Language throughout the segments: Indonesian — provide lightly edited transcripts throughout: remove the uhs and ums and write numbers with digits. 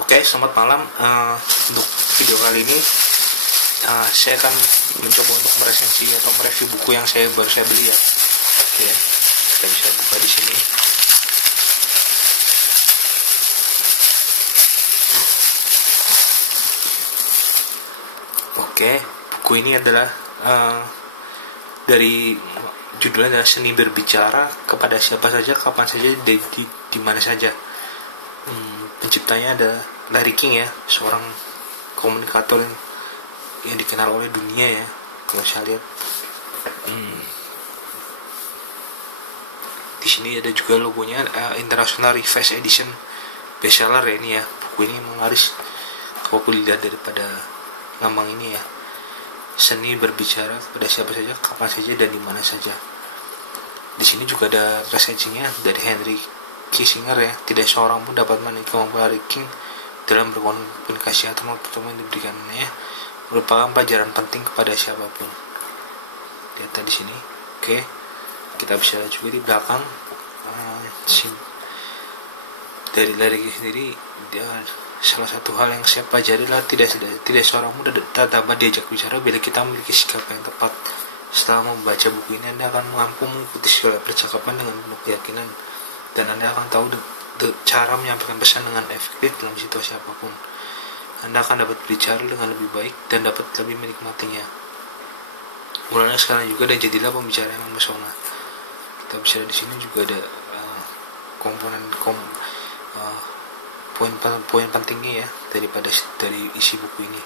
Oke, selamat malam. Untuk video kali ini saya akan mencoba untuk meresensi atau mereview buku yang baru saya beli ya. Oke, kita bisa buka di sini. Oke, buku ini adalah dari judulnya adalah Seni Berbicara Kepada Siapa Saja, Kapan Saja, di Mana Saja. Penciptanya ada Larry King ya, seorang komunikator yang dikenal oleh dunia ya, kalau saya lihat. Di sini ada juga logonya, International Revised Edition bestseller ya ini ya. Buku ini menglaris kalau aku lihat daripada lambang ini ya. Seni Berbicara Kepada Siapa Saja, Kapan Saja, dan di Mana Saja. Di sini juga ada resensinya dari Henry Kissinger ya. Tidak seorang pun dapat menikmati kemampuan Larry King dalam berkomunikasi atau pertemuan yang diberikannya merupakan pelajaran penting kepada siapapun. Lihat di sini. Oke, kita bisa lihat juga di belakang dari Larry King sendiri. Salah satu hal yang saya pelajari adalah tidak seorang pun dapat diajak bicara bila kita memiliki sikap yang tepat. Setelah membaca buku ini, Anda akan mampu mengikuti segala percakapan dengan penuh keyakinan, dan Anda akan tahu cara menyampaikan pesan dengan efektif dalam situasi apapun. Anda akan dapat berbicara dengan lebih baik dan dapat lebih menikmatinya. Mulainya sekarang juga dan jadilah pembicara yang mempesona. Kita bisa di sini juga ada poin pentingnya ya dari isi buku ini.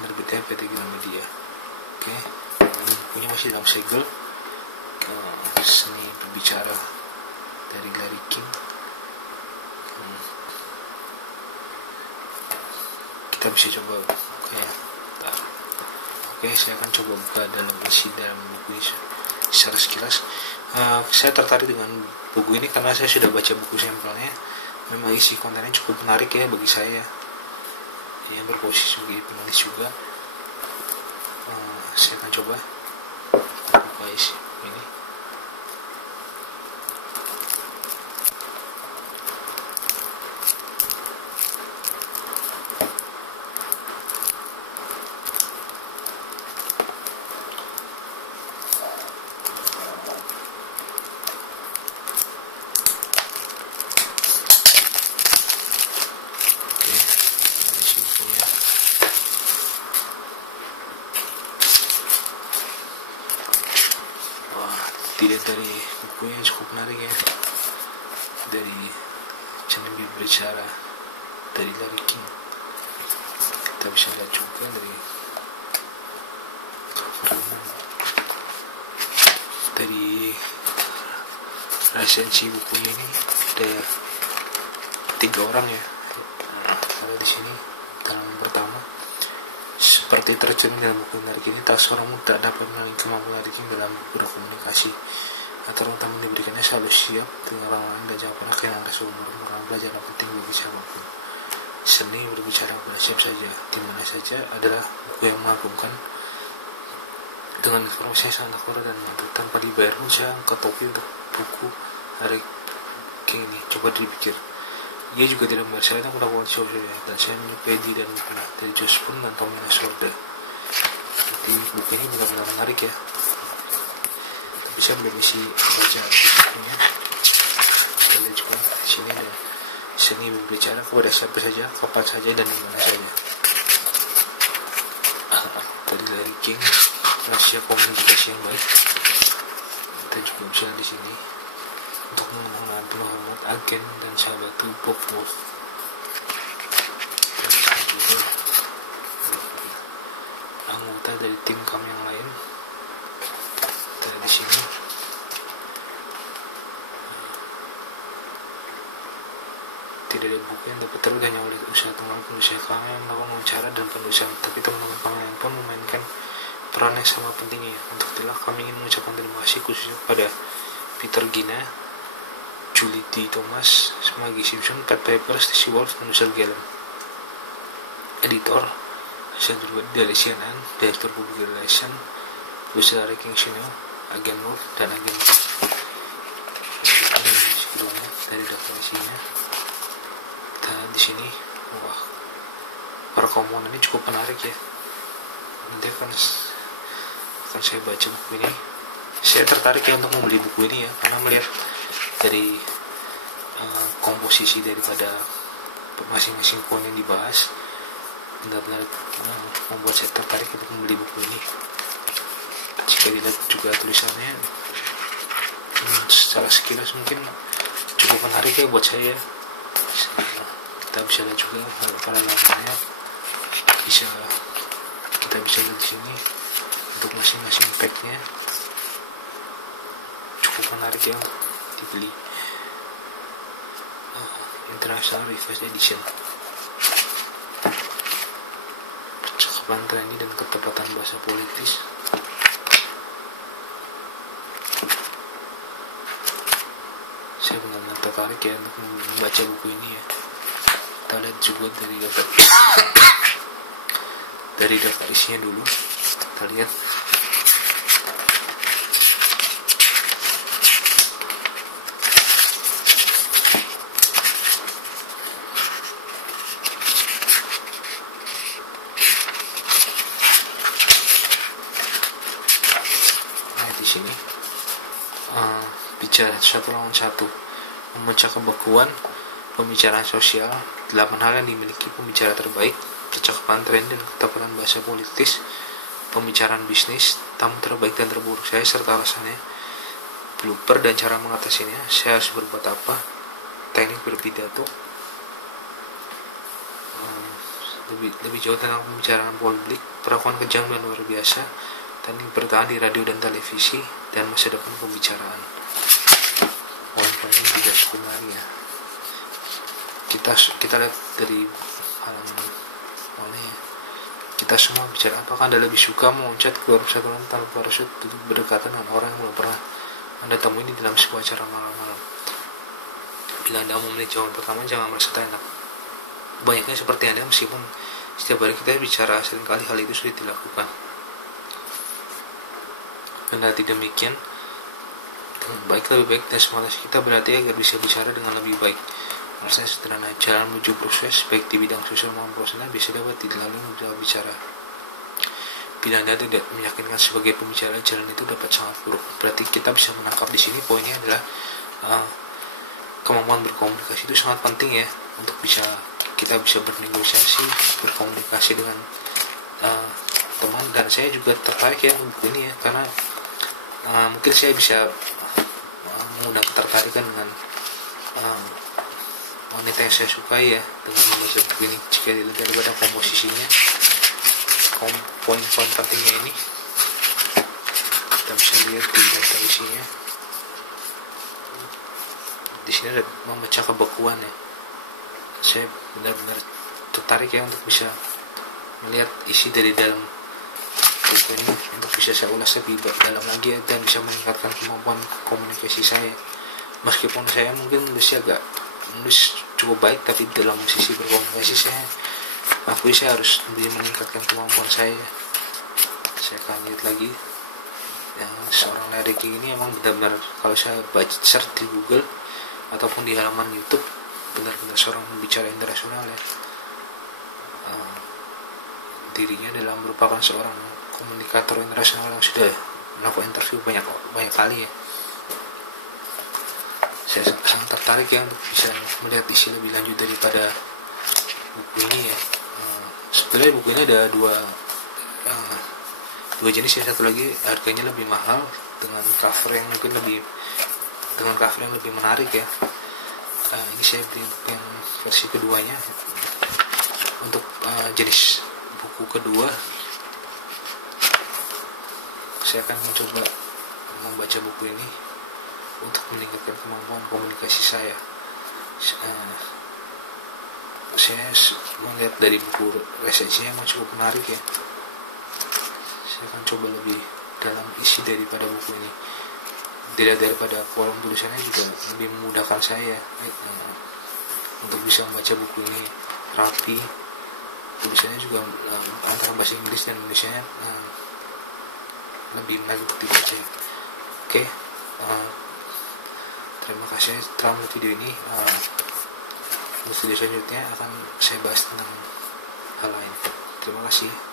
Menerbitnya PT Gramedia. Oke, ini bukunya masih dalam segel. Seni Berbicara dari Larry King. Kita bisa coba Oke, saya akan coba buka dalam buku ini secara sekilas. Saya tertarik dengan buku ini karena saya sudah baca buku sampelnya. Memang isi kontennya cukup menarik ya bagi saya yang berposisi sebagai penulis juga. Saya akan coba buka isi ini. Dilihat dari bukunya cukup menarik ya, dari Seni Berbicara dari Larry King. Kita bisa lihat juga dari resensi buku ini ada 3 orang ya. Kalau di sini dalam pertama, seperti tercermin dalam buku Larry King, tak seorang pun tak dapat mengenali kemampuan Larry King dalam berkomunikasi atau tamu diberikannya selalu siap dengan orang lain dan jangan pernah kehilangan seumur merupakan pelajaran penting bagi siapapun. Seni Berbicara Kepada Siapa Saja, di Mana Saja adalah buku yang mengagumkan dengan informasi yang sangat akurat dan mantap. Tanpa dibayar pun saya angkat topi untuk buku Larry King ini. Coba dipikir, ia juga tidak membayar saya untuk melakukan show dan saya menyukai dia dan bukunya dari Josh Pun dan Tommy Lasorda. Jadi buku ini benar-benar menarik ya. Bisa berisi baca bukunya. Kita lihat juga di sini ada Seni Berbicara Kepada Siapa Saja, Kapan Saja, dan di Mana Saja. Dari Larry King, rahasia komunikasi yang baik. Kita juga bisa di sini untuk mengenal Nabi Muhammad, agen dan sahabat Bob Wolf. Juga anggota dari tim kami yang lain. Kita di sini tidak ada buku yang dapat terus hanya oleh usaha teman penulis kami yang melakukan wawancara dan penulisan, tapi teman-teman kami lain pun memainkan peran yang sama pentingnya. Untuk itulah kami ingin mengucapkan terima kasih khususnya kepada Peter Gina, Julie D. Thomas, Maggie Simpson, Pat Piper, Stacey Wolf, dan Russell Gellem. Editor dari CNN, Direktur Public Relation, Larry King Channel, Agen Wolf, dan Agen sebelumnya dari definisinya. Kita di sini wah, perkomunan ini cukup menarik ya. Nanti akan saya baca buku ini. Saya tertarik ya untuk membeli buku ini ya, karena melihat dari komposisi daripada masing-masing poin yang dibahas, benar-benar membuat saya tertarik untuk membeli buku ini. Jika dilihat juga tulisannya secara sekilas mungkin cukup menarik ya buat saya. Kita bisa lihat juga pada lamannya, kita bisa lihat di sini untuk masing-masing packnya cukup menarik ya untuk dibeli. International Revised Edition, percakapan trendy dan ketepatan bahasa politis. Saya benar-benar tertarik ya untuk membaca buku ini ya. Kita lihat juga dari daftar isinya dulu. Kita lihat di sini bicara 1 lawan 1, memecah kebekuan, pembicaraan sosial, 8 hal yang dimiliki pembicara terbaik, percakapan tren dan ketepatan bahasa politis, pembicaraan bisnis, tamu terbaik dan terburuk saya serta alasannya, blooper dan cara mengatasinya, saya harus berbuat apa, teknik berpidato, lebih jauh tentang pembicaraan publik, perlakuan kejam dan luar biasa, teknik bertahan di radio dan televisi, dan masa depan pembicaraan. Poin-poin ini tidak sebenarnya. Kita lihat dari halaman awalnya. Kita semua bicara, apakah Anda lebih suka meloncat keluar pesawat tanpa parasut, duduk berdekatan dengan orang yang belum pernah Anda temui di dalam sebuah acara malam-malam? Bila Anda memilih jawaban pertama, jangan merasa tak enak. Banyaknya seperti Anda, meskipun setiap hari kita bicara, seringkali hal itu sulit dilakukan. Kendati demikian, dengan baik lebih baik dan semangat kita berarti agar bisa bicara dengan lebih baik. Alasan sederhana, jalan menuju proses baik di bidang sosial maupun profesional bisa dapat dilalui dalam bicara. Bila Anda tidak meyakinkan sebagai pembicara, jalan itu dapat sangat buruk. Berarti kita bisa menangkap di sini poinnya adalah kemampuan berkomunikasi itu sangat penting ya, untuk kita bisa bernegosiasi, berkomunikasi dengan teman. Dan saya juga tertarik ya buku ini ya, karena mungkin saya bisa mengundang ketertarikan dengan wanita yang saya sukai ya dengan membaca buku ini. Jika dilihat daripada komposisinya, poin-poin pentingnya ini kita bisa lihat di daftar isinya. Di sini ada memecah kebekuan ya. Saya benar-benar tertarik ya untuk bisa melihat isi dari dalam buku ini, untuk bisa saya ulas lebih dalam lagi ya, dan bisa meningkatkan kemampuan komunikasi saya. Meskipun saya mungkin nulis cukup baik, tapi dalam sisi berkomunikasi saya akui saya harus lebih meningkatkan kemampuan saya. Saya akan lihat lagi yang seorang Larry King ini emang benar-benar, kalau saya baca search di Google ataupun di halaman YouTube, benar-benar seorang pembicara internasional ya. Dirinya adalah merupakan seorang komunikator internasional yang sudah melakukan interview banyak kali ya. Saya sangat tertarik ya untuk bisa melihat isi lebih lanjut daripada buku ini ya. Sebenarnya buku ini ada dua jenis ya. Satu lagi harganya lebih mahal dengan cover yang mungkin lebih menarik ya. Ini saya beli yang versi keduanya. Untuk jenis buku kedua, saya akan mencoba membaca buku ini untuk meningkatkan kemampuan komunikasi saya. Saya melihat dari buku resensinya memang cukup menarik ya. Saya akan coba lebih dalam isi daripada buku ini. Tidak daripada kolom tulisannya juga lebih memudahkan saya untuk bisa membaca buku ini rapi. Tulisannya juga antara bahasa Inggris dan Indonesia lebih menarik untuk dibaca. Oke, terima kasih telah menonton video ini. Di video selanjutnya akan saya bahas tentang hal lain. Terima kasih.